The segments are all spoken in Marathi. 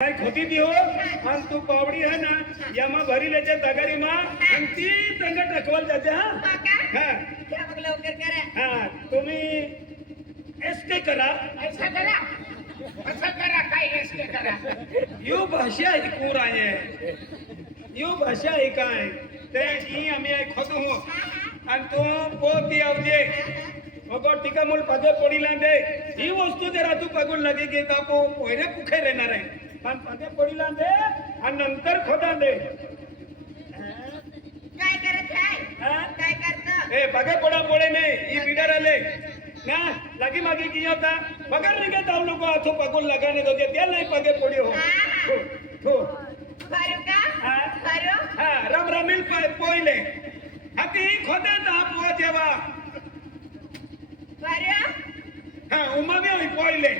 काय खोती दी हो आणि तू पावडी है ना यामा भरी लेच्या तगारीमा आणि ती तंग टकवल जाते हा हा क्या मग लवकर करा हा तुम्ही एसके करा ऐसा करा असं करा काय एसके करा यो भाषा ऐकून आहे यो भाषा ऐकाय ते ही आम्ही ऐकतो हो आणि तो पोती आवजे मग टीका मूल पगे पडिला दे ही वस्तू जर तू पगून लगे की का पो पोयरे कुखे रहणार आहे पण पगे पडिला दे आणि नंतर खोदा दे काय करत आहे काय करत ए पगे पडा पडे नाही ही बिडर आले ना लगी मागे की होता पगार निघे ताव लोक आथो पगून लगाने दो त्या नाही पगे पडी हो हो बारू का बारू हा राम रामील पोइले हाती खोदा ता पो जेवा बारू हा उमावी होई पोइले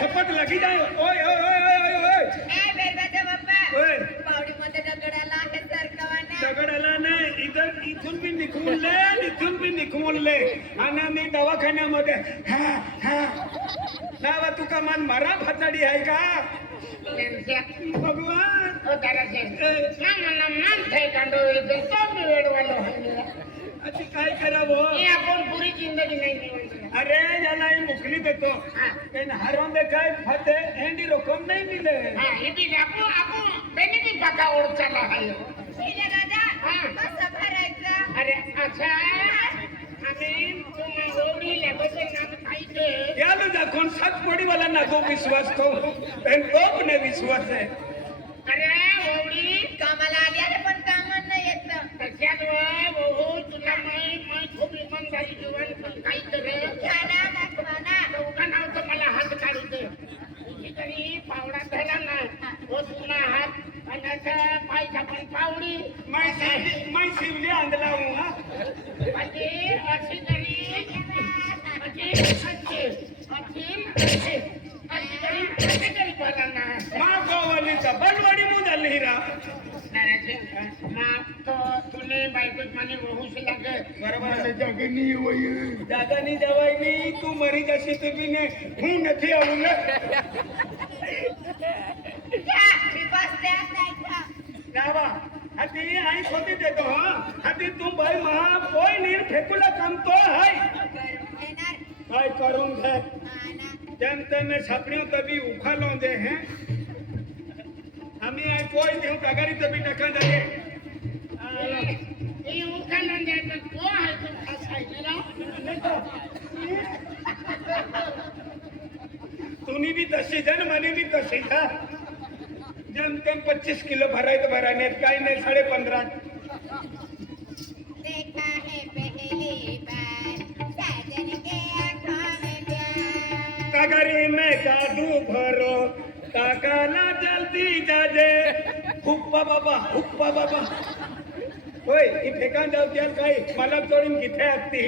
छप्पत लगी जाए ओय ओय ओय ओय ओय ए बेलबाचा बाप्पा ओय पावडी मध्ये दगडाला आहे सरकवाना दगडाला नाही इथून बी निघून ले आणि मी दवाखान्यामध्ये नावा तुका मन मरा फाचाडी आहे का भगवान अशी काय करावं पुरी जिंदगी नाही अरे याला ही मुकली देतो पण हरवून दे काय फते एंडी रक्कम नाही मिले पका ओळखायला आहे इले दादा कसं भरायचं अरे अच्छा आम्ही तुम्ही ओढीले बसेल नाम खायचे यालो दाखवून सात पडी वाला ना गो विश्वास को पण लोक ने विश्वास है अरे ओढी कामाला आली आहे पण कामाला नाही येत तशात भाऊ तुला माई खूप इमानदारी जीवन पण काही तर खाना दाखवा ना उगा नाव तर मला हात काढू दे तरी पावडा धरा ना हो तुला हात आणि पाय झाकून पावडी मैं शिवली आंधला हूं हा म्हणजे अशी तरी अशी तरी बघा ना मा गोवालीचा बनवाडी मु झाली हिरा तुले बायकोच माने वहूस लागे बरोबर जगनी दादानी जवाईनी तू मरी जशी तुम्ही ने हूं નથી આવું ને मी बसते आता नावा हाती आई खोती देतो हा हाती तू बाई महा कोई नीर फेकुला काम तो हाय येणार काय करून घे ना तेम तेम छापड़ियों तभी उखालो दे हैं हमें आई कोई देऊ तगारी तभी टका दे ये उखालन दे तो को है तो फसाई ना तूनी भी तशी जन मने भी तशी था जम तेम 25 किलो भराय तो भराने काय नहीं 15.5 देखा है पहली बार साजन के आँखों में प्यार तगारी में जादू भरो ताकाला जल्दी जाजे हुप्पा बाबा ओय ही फेकान जाऊ त्या काय मला तोडून किथे असती ए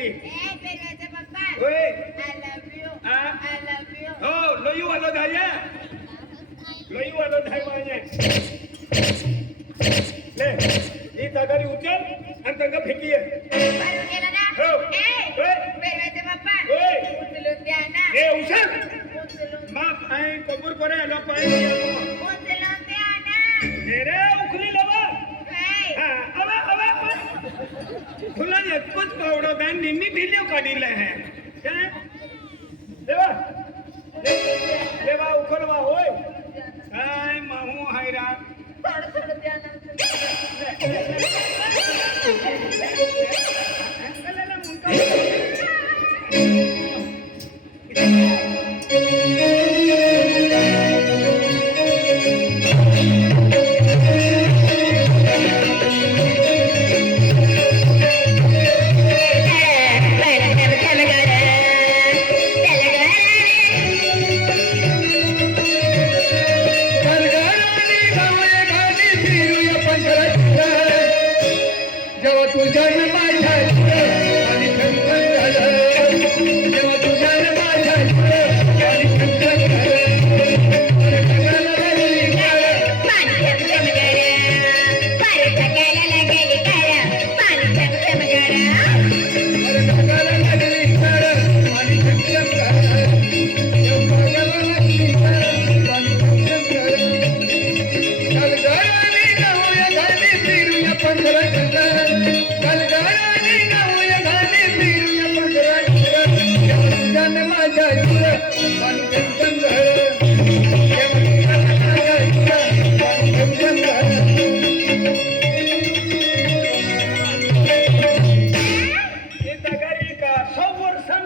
बेलबाचा बाप्पा ओय I love you a? I love you हो लोयू वालो धाये ले ही तगारी उचल आणि तंग फेकीये बारू गेला ना हो. ए ओय. बेलबाचा बाप्पा ओय. उचलून द्या ना ए उचल उचलून मा पाय कबूर करे आलो पाय येतो उचलून द्या ना रे उखली लवा ए हा अवा तुला एकच पावडो बॅन निन्नी भिल्यो काढिले है काय देवा देवा उखलवा होय काय माहू हैरा थोडं द्या ना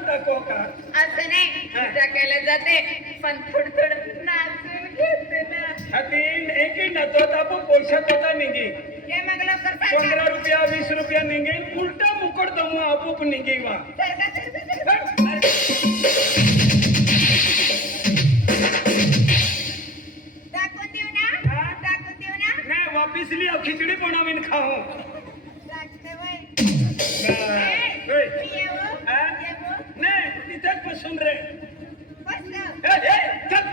टाको का असं नाही टाकायला जाते पण थोडं थोडं नाचून घेते ना हातीन एकही नतो तापो पैशात होता निघी ये मग लवकर सरका 15 रुपया 20 रुपया निघे उलटा मुकट दमू आपोप निघी वा सरका सरका सरका. टाकून देऊ ना हा? टाकून देऊ ना नाही वापिस लिया खिचडी बनावीन खाऊ लागते वय होय. मी येऊ हा? येऊ नाही तिथेच बसून रे बस चल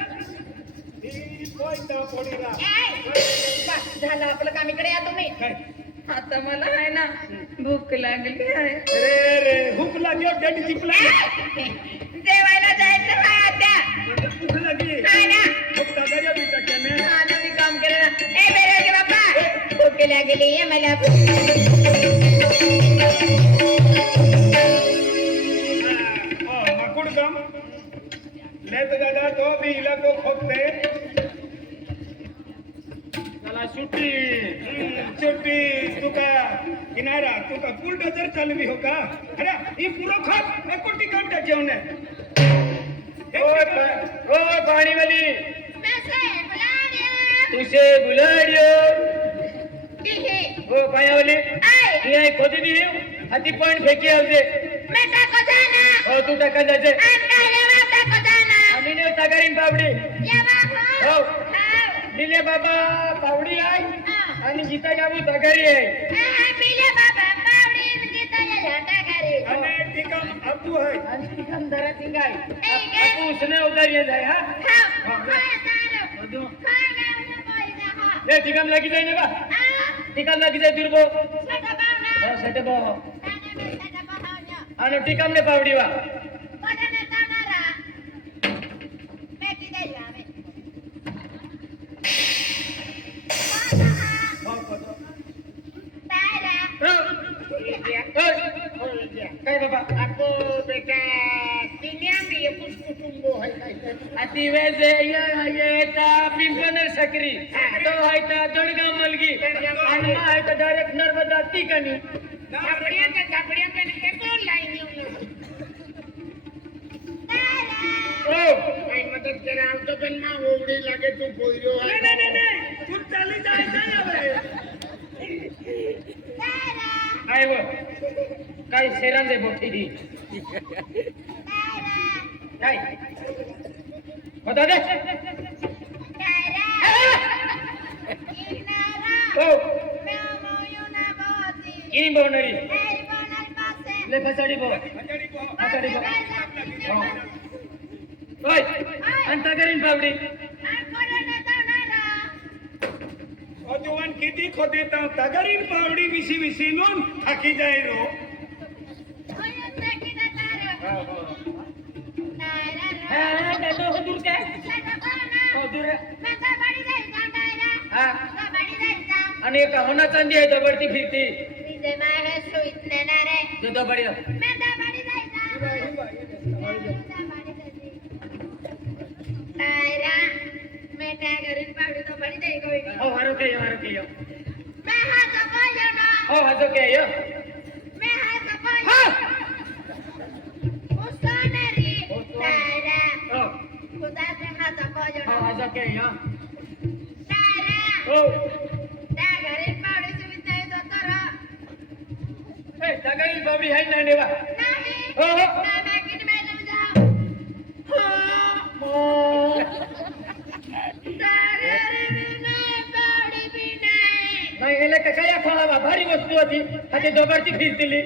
ही पोयता पोडीला झालं आपलं काम इकडे या तुम्ही काय? आता मला आहे ना भूक लागली आहे रे रे भूक लागली डेट चिपला जेवायला जायचं आहे आता म्हणजे भूक लागली आहे ना भूक टाकायला बिटा केने आता मी काम केलं ना ए बेरे बाबा भूक लागली आहे मला माकुड काम नाही तर दादा तो बी इलाको खोकते चला सुट्टी सुट्टी तुका किनारा तुका फुल डझर चालवी हो का अरे ही पुरो खात एको ठिकाण जेवण ओ पानी वाली मैसे बुला रहे तुझे बुला रही हैं ओ पाया वाली आई ये खोदी दी हाथी पॉइंट फेंकी आवजे मैं टाको जाना हो तू टाका जायचे अंकाले वा टाको जाना आम्ही ने तगारीन पावडी ये बाबू हो हां दिले बाबा पावडी आहे आणि गीता गावी तगारी आहे पिले बाबा पावडी गीता या टाकारी आणि ठिकाण आपू आहे आणि ठिकाण धरा सिंगाय आपू उसने उधर ये जाय हा खाओ खाया जानो अजून खाना उन्हें बोलना हा ले ठिकाण लागी जाय ना बा ठिकाण लागी जाय दुर्बो सटा बावना हो सटे बो ताने में सटा बावना आणि ठिकाण ले पावडी वा कोडने तानारा मेटी दे आवे तारा काय बाबा आपको बेटा तिन्या में ये कुछ कुटुंबो है काय अति वेजे ये ता पिंपणर सकरी तो है ता दडगा मलगी आणि मा है ता डायरेक्ट नर्मदा तिकनी झापड़िया के एको लाइन येऊन ओ काय मदत करा आमचं पण मा ओवडी लागे तू पोइरो नाही नाही नाही तू चाली जाय काय बरे काय व काय शेरांचे बोटी दी काय होता दे ओ की बोनरी ले फसाडी बो फसाडी बो ओय अंता करीन पावडी अजवान किती खोदे ता तगरीन पावडी विसी विसी नून थाकी जाय रो हा दादो दूर काय हो दूर हा आणि एक होना चांदी आहे दबडती फिरती जो दबडी हो हारो के यो हो हाजो के यो हा हो हो हाजो के यो हो ए तगरी बाबडी है ना नेवा हो हो नाही एले काय खावा भारी वस्तू होती आता दबडती फिरतीली